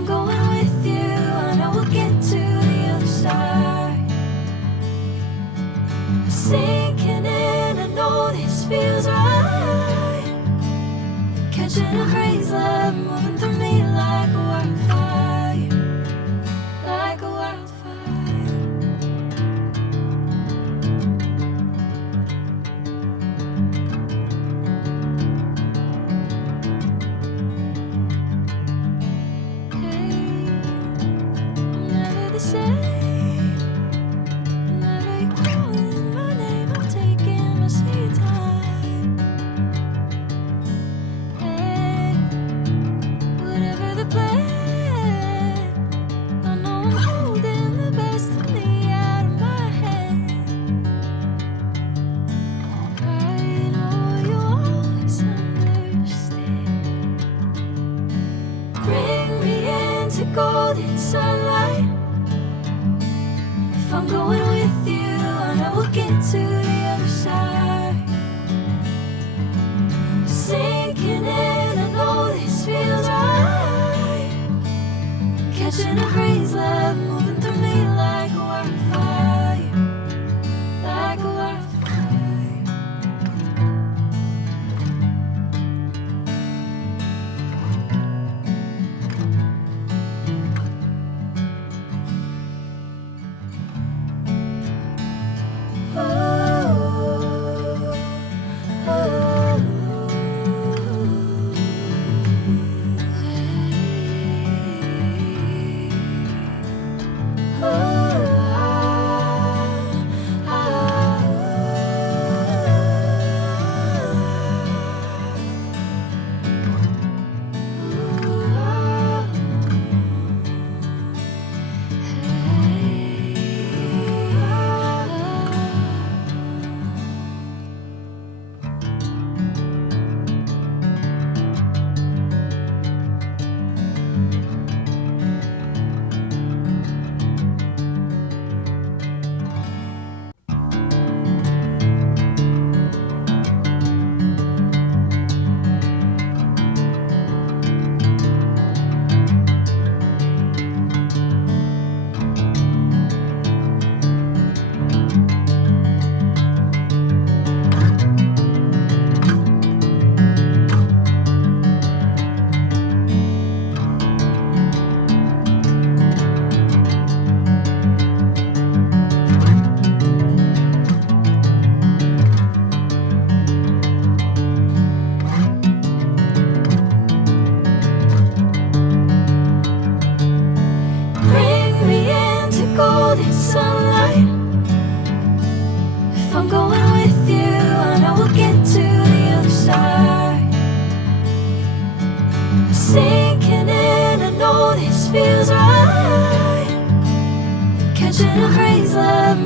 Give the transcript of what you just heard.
I'm going with you, I know we'll get to the other side. Sinking in, I know this feels right. Catching a crazy love, moving through me like a wildfire, like a wildfire. Golden sunlight. If I'm going with you, I know we'll get to the other side. Sinking in, I know this feels right. Catching a crazy love, moving through me like a wildfire, like a wildfire. Sinking in, I know this feels right. Catching a crazy love,